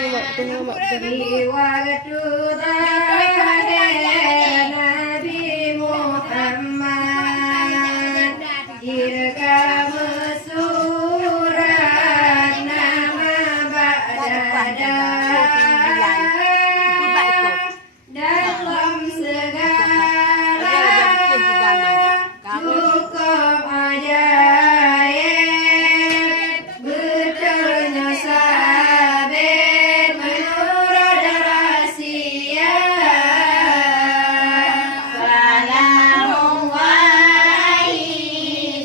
tunggu mak. Waktu Nabi Muhammad direkam surat nama ba'da dalam segala cukup ajaib betulnya sabit menurut rahasia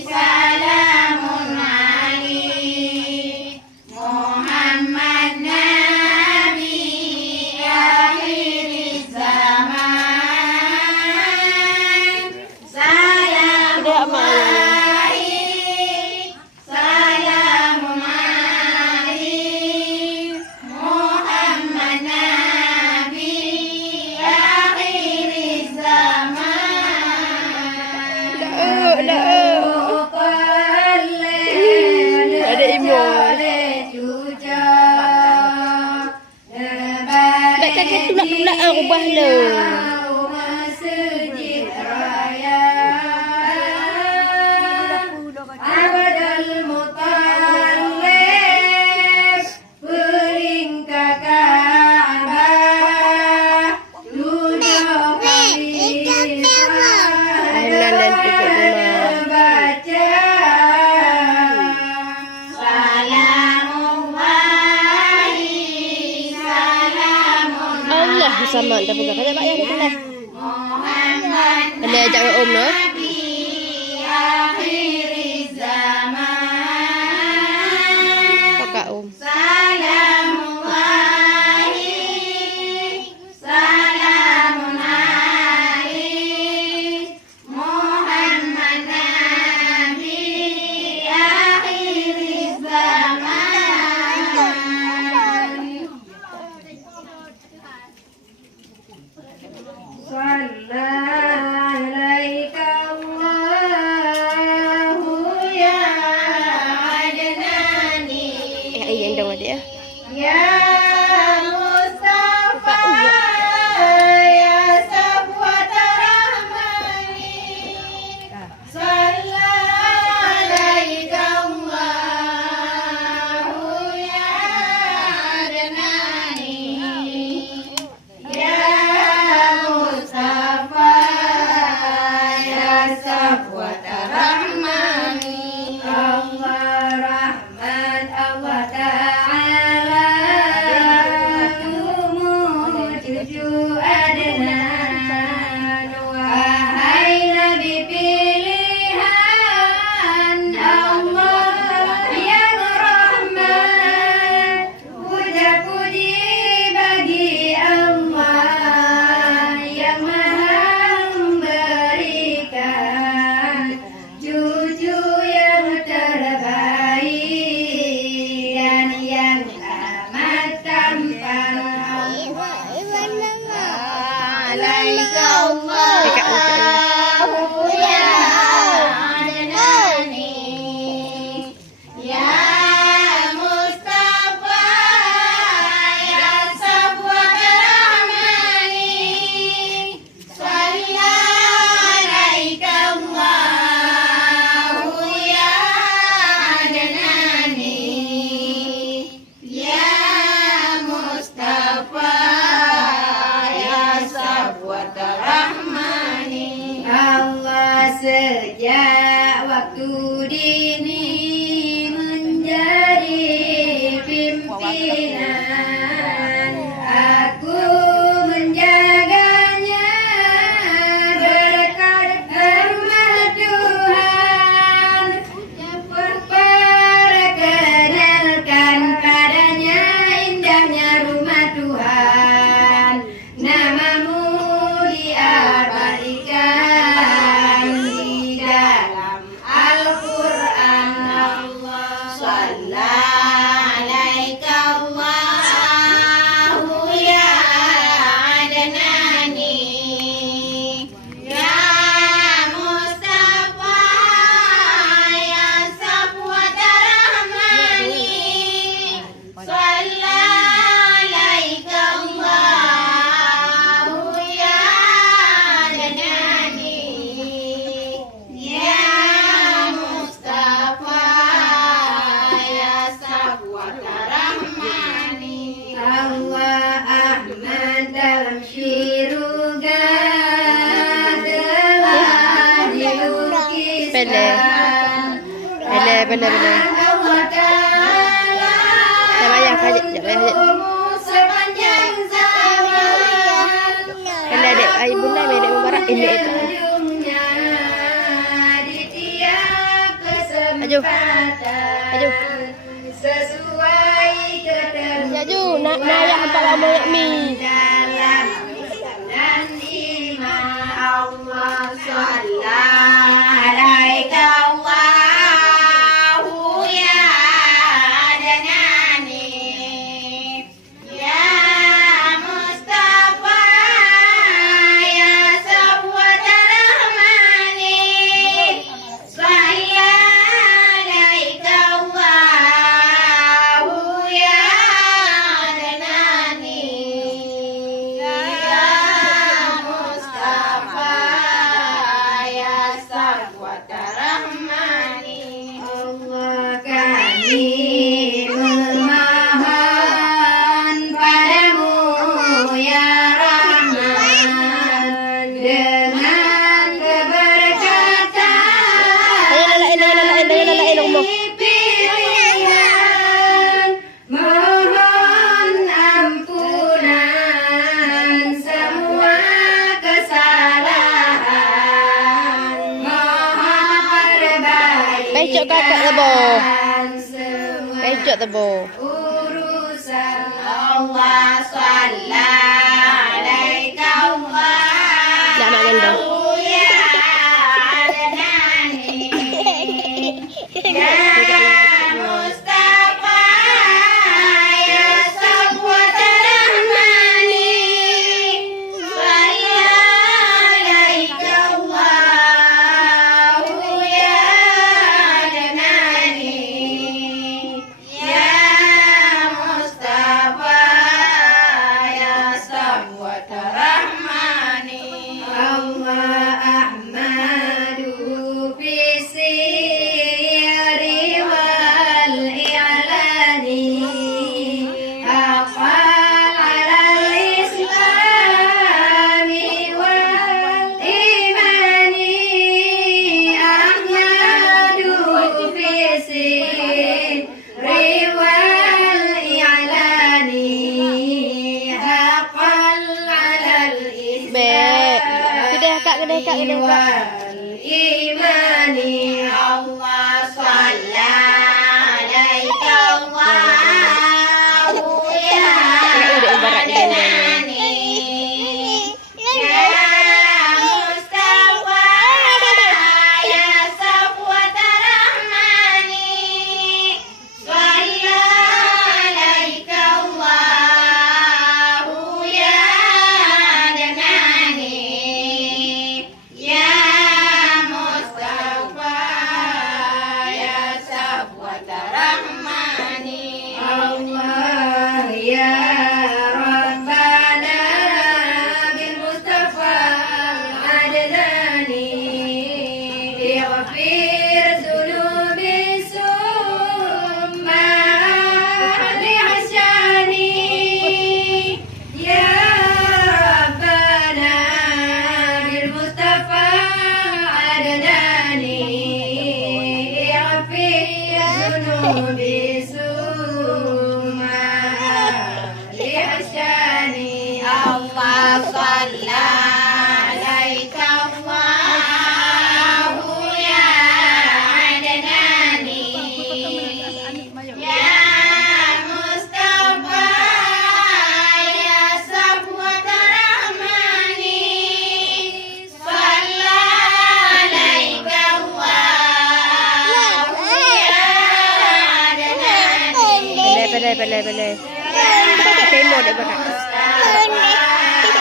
salamun alaihi Muhammad Nabi akhir zaman salamun alaihi salamun alaihi Muhammad Nabi akhir zaman Ada imo. Baik kakek tulak-tulak ubah le. Masjid Raya Abdul Muttalib beringkah Ka'bah tujuh Ailan dan cukup rumah. baca salamullahi salamun Allah sama tak pegang. Kata mak yang kita. Muhammad Ada ajak om no. Nabi akhir zaman Kakak om. salamullahi salamun alaihi Muhammad Nabi akhir zaman Salla alaika Allahu ya adnani Yang dong adik ya. Ya Mustafa ya Safwata Rahmani Salla alaika Allahu ya adnani Ya Mustafa ya Safwata Rahmani Allah Rahman Allah Ta'ala menuju Adnan wahai Nabi pilihan Allah yang Rahman puja-puji bagi Allah yang Maha memberikan cucu yang terbaik dan yang amat tampan alaika Allahu ya adnani ya Mustafa ya Safwata Rahmani Salla alaika Allahu ya adnani ya Mustafa ya Safwata Rahmani Allah sejak waktu dini menjadi pimpinan aku menjaganya berkat rahmat Tuhan perkenalkan padanya indahnya rumah Tuhan namamu diabadikan di dalam Al-Quran Allah Salla alaika Allah benar. Allah Ta'ala Jangan payah kajet, jangan payah kajet. sepanjang zaman. Kena dek, ayah bunda dek mubarak ini itu. Di tiap kesempatan. Aju. Sesuai ketentuan. Aju, nak yang hampa lama yak mi. Dalam dan iman Allah Sallallahu alaika Allahu ya Adnani ya Mustafa ya Safwat Rahmani Sallallahu alaika Allahu ya Adnani ya Mustafa ya Safwat Rahmani Allah kami memohon padamu ya Rahman dengan keberkatan Ayah umur. pilihan mohon ampunan semua kesalahan mohon perbaikan Becok kakak tebo. semua Becok tebo. urusan Allah Sallallahu alaika Allah Tak nak gendong. ya Adnani ya Mustafa ya Safwat Rahmani Sallallahu alaika Allahu ya Adnani ya Mustafa ya Safwat Rahmani Allah ahmadu fi sirri wal i'lani hafal alal islami wal imani ahmadu fi sirri wal i'lani hafal alal Bek. islami Kedai kak. imani Allah Sallallahu alaika Allahu ya Adnani ya Mustafa ya Safwat Rahmani Sallallahu alaika Allahu ya Adnani ya Mustafa ya Safwat Rahmani Allah ya Rabbana bil Mustafa Adnani ighfir dhunubi summa ahli hasyani ya Rabbana bil Mustafa Adnani ighfir dhunubi summa ahli hasyani Allah Sallallahu alaika Allahu ya Adnani ya Mustafa ya Safwat Rahmani Sallallahu alaika Allahu ya Adnani Belai. Temo dek barak. Mustafa